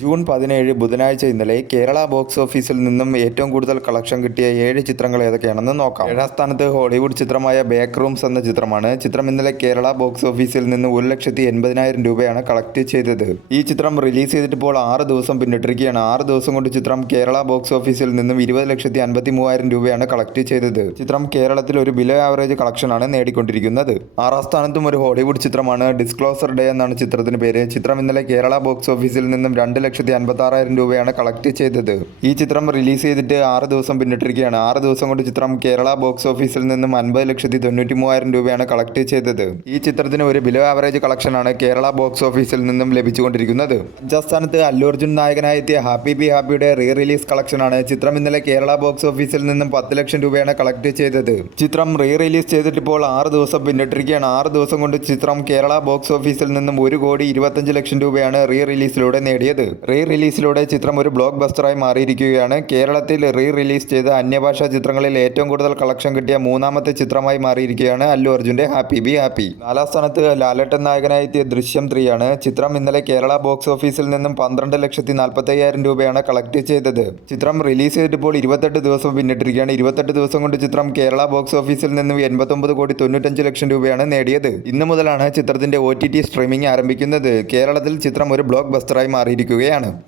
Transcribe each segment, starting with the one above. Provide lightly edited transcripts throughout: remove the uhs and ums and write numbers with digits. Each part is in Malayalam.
ജൂൺ 17 ബുധനാഴ്ച ഇന്നലെ കേരള ബോക്സ് ഓഫീസിൽ നിന്നും ഏറ്റവും കൂടുതൽ കളക്ഷൻ കിട്ടിയ 7 ചിത്രങ്ങൾ ഏതൊക്കെയാണെന്ന് നോക്കാം. 7ാം സ്ഥാനത്ത് ഹോളിവുഡ് ചിത്രമായ ബാക്ക് റൂംസ് എന്ന ചിത്രമാണ്. ചിത്രം ഇന്നലെ കേരള ബോക്സ് ഓഫീസിൽ നിന്ന് 1,80,80,000 രൂപയാണ് കളക്ട് ചെയ്തത്. ഈ ചിത്രം റിലീസ് ചെയ്തിട്ടിപ്പോൾ 6 ദിവസം പിന്നിട്ടിരിക്കുകയാണ്. 6 ദിവസം കൊണ്ട് ചിത്രം കേരള ബോക്സ് ഓഫീസിൽ നിന്നും 20,53,000 രൂപയാണ് കളക്ട് ചെയ്തത്. ചിത്രം കേരളത്തിൽ ഒരു ബിലോ ആവറേജ് കളക്ഷനാണ് നേടിക്കൊണ്ടിരിക്കുന്നത്. 6ാം സ്ഥാനത്തും ഒരു ഹോളിവുഡ് ചിത്രമാണ്. ഡിസ്ക്ലോസർ ഡേ എന്നാണ് ചിത്രത്തിന് പേര്. ചിത്രം ഇന്നലെ കേരള ബോക്സ് ഓഫീസിൽ നിന്നും 2,56,000 രൂപയാണ് കളക്ട് ചെയ്തത്. ഈ ചിത്രം റിലീസ് ചെയ്തിട്ട് 6 ദിവസം പിന്നിട്ടിരിക്കുകയാണ്. 6 ദിവസം കൊണ്ട് ചിത്രം കേരള ബോക്സ് ഓഫീസിൽ നിന്നും 50,93,000 രൂപയാണ് കളക്ട് ചെയ്തത്. ഈ ചിത്രത്തിന് ഒരു ബിലോ ആവറേജ് കളക്ഷനാണ് കേരള ബോക്സ് ഓഫീസിൽ നിന്നും ലഭിച്ചുകൊണ്ടിരിക്കുന്നത്. 5ാം സ്ഥാനത്ത് അല്ലു അർജുൻ നായകനായി എത്തിയ ഹാപ്പി ബി ഹാപ്പിയുടെ റീ റിലീസ് കളക്ഷനാണ്. ചിത്രം ഇന്നലെ കേരള ബോക്സ് ഓഫീസിൽ നിന്നും 10 ലക്ഷം രൂപയാണ് കളക്ട് ചെയ്തത്. ചിത്രം റീ റിലീസ് ചെയ്തിട്ടിപ്പോൾ 6 ദിവസം പിന്നിട്ടിരിക്കുകയാണ്. 6 ദിവസം കൊണ്ട് ചിത്രം കേരള ബോക്സ് ഓഫീസിൽ നിന്നും 1,25,00,000 രൂപയാണ് റീ റിലീസിലൂടെ നേടിയത്. റീ റിലീസിലൂടെ ചിത്രം ഒരു ബ്ലോക്ക് ബസ്റ്ററായി മാറിയിരിക്കുകയാണ്. കേരളത്തിൽ റീ റിലീസ് ചെയ്ത അന്യഭാഷാ ചിത്രങ്ങളിൽ ഏറ്റവും കൂടുതൽ കളക്ഷൻ കിട്ടിയ 3ാമത്തെ ചിത്രമായി മാറിയിരിക്കുകയാണ് അല്ലു അർജുന്റെ ഹാപ്പി ബി ഹാപ്പി. 4ാം സ്ഥാനത്ത് ലാലേട്ടൻ നായകനായി എത്തിയ ദൃശ്യം 3 ആണ്. ചിത്രം ഇന്നലെ കേരള ബോക്സ് ഓഫീസിൽ നിന്നും 12,45,000 രൂപയാണ് കളക്ട് ചെയ്തത്. ചിത്രം റിലീസ് ചെയ്തിട്ടിപ്പോൾ 28 ദിവസം പിന്നിട്ടിരിക്കുകയാണ്. 28 ദിവസം കൊണ്ട് ചിത്രം കേരള ബോക്സ് ഓഫീസിൽ നിന്നും 89,95,00,000 രൂപയാണ് നേടിയത്. ഇന്നു മുതലാണ് ചിത്രത്തിന്റെ OTT സ്ട്രീമിംഗ് ആരംഭിക്കുന്നത്. കേരളത്തിൽ ചിത്രം ഒരു ബ്ലോക്ക് ബസ്റ്ററായി മാറിയിരിക്കുകയാണ്.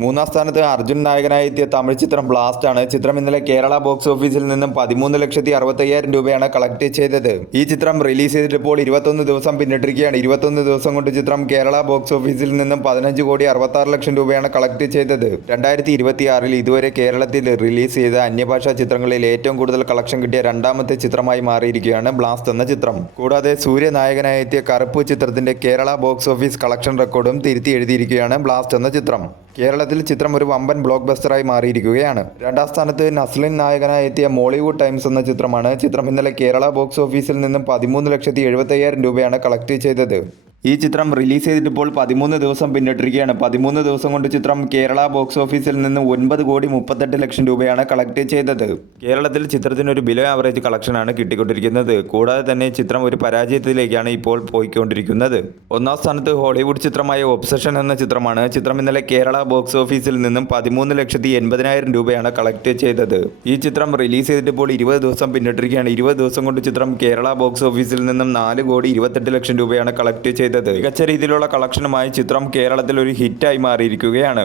3ാം സ്ഥാനത്ത് അർജുൻ നായകനായി എത്തിയ തമിഴ് ചിത്രം ബ്ലാസ്റ്റ് ആണ്. ചിത്രം ഇന്നലെ കേരള ബോക്സ് ഓഫീസിൽ നിന്നും 13,65,000 രൂപയാണ് കളക്ട് ചെയ്തത്. ഈ ചിത്രം റിലീസ് ചെയ്തിട്ടിപ്പോൾ 21 ദിവസം പിന്നിട്ടിരിക്കുകയാണ്. 21 ദിവസം കൊണ്ട് ചിത്രം കേരള ബോക്സ് ഓഫീസിൽ നിന്നും 15,66,00,000 രൂപയാണ് കളക്ട് ചെയ്തത്. 2026 ഇതുവരെ കേരളത്തിൽ റിലീസ് ചെയ്ത അന്യഭാഷാ ചിത്രങ്ങളിൽ ഏറ്റവും കൂടുതൽ കളക്ഷൻ കിട്ടിയ 2ാമത്തെ ചിത്രമായി മാറിയിരിക്കുകയാണ് ബ്ലാസ്റ്റ് എന്ന ചിത്രം. കൂടാതെ സൂര്യ നായകനായി എത്തിയ കറുപ്പ് ചിത്രത്തിന്റെ കേരള ബോക്സ് ഓഫീസ് കളക്ഷൻ റെക്കോർഡും തിരുത്തി എഴുതിയിരിക്കുകയാണ് ബ്ലാസ്റ്റ് എന്ന ചിത്രം. കേരളത്തിൽ ചിത്രം ഒരു വമ്പൻ ബ്ലോക്ക് ബസ്റ്ററായി മാറിയിരിക്കുകയാണ്. 2ാം സ്ഥാനത്ത് നസ്ലിൻ നായകനായി എത്തിയ മോളിവുഡ് ടൈംസ് എന്ന ചിത്രമാണ്. ചിത്രം ഇന്നലെ കേരള ബോക്സ് ഓഫീസിൽ നിന്നും 13,70,000 രൂപയാണ് കളക്ട് ചെയ്തത്. ഈ ചിത്രം റിലീസ് ചെയ്തിട്ടിപ്പോൾ 13 ദിവസം പിന്നിട്ടിരിക്കുകയാണ്. 13 ദിവസം കൊണ്ട് ചിത്രം കേരള ബോക്സ് ഓഫീസിൽ നിന്ന് 9,38,00,000 രൂപയാണ് കളക്ട് ചെയ്തത്. കേരളത്തിൽ ചിത്രത്തിന് ഒരു ബിലോ ആവറേജ് കളക്ഷനാണ് കിട്ടിക്കൊണ്ടിരിക്കുന്നത്. കൂടാതെ തന്നെ ചിത്രം ഒരു പരാജയത്തിലേക്കാണ് ഇപ്പോൾ പോയിക്കൊണ്ടിരിക്കുന്നത്. 1ാം സ്ഥാനത്ത് ഹോളിവുഡ് ചിത്രമായ ഒബ്സഷൻ എന്ന ചിത്രമാണ്. ചിത്രം ഇന്നലെ കേരള ബോക്സ് ഓഫീസിൽ നിന്നും 13,80,000 രൂപയാണ് കളക്ട് ചെയ്തത്. ഈ ചിത്രം റിലീസ് ചെയ്തിട്ടിപ്പോൾ 20 ദിവസം പിന്നിട്ടിരിക്കുകയാണ്. 20 ദിവസം കൊണ്ട് ചിത്രം കേരള ബോക്സ് ഓഫീസിൽ നിന്നും 4,28,00,000 രൂപയാണ് കളക്ട് ചെയ്തത്. മികച്ച രീതിയിലുള്ള കളക്ഷനുമായി ചിത്രം കേരളത്തിൽ ഒരു ഹിറ്റായി മാറിയിരിക്കുകയാണ്.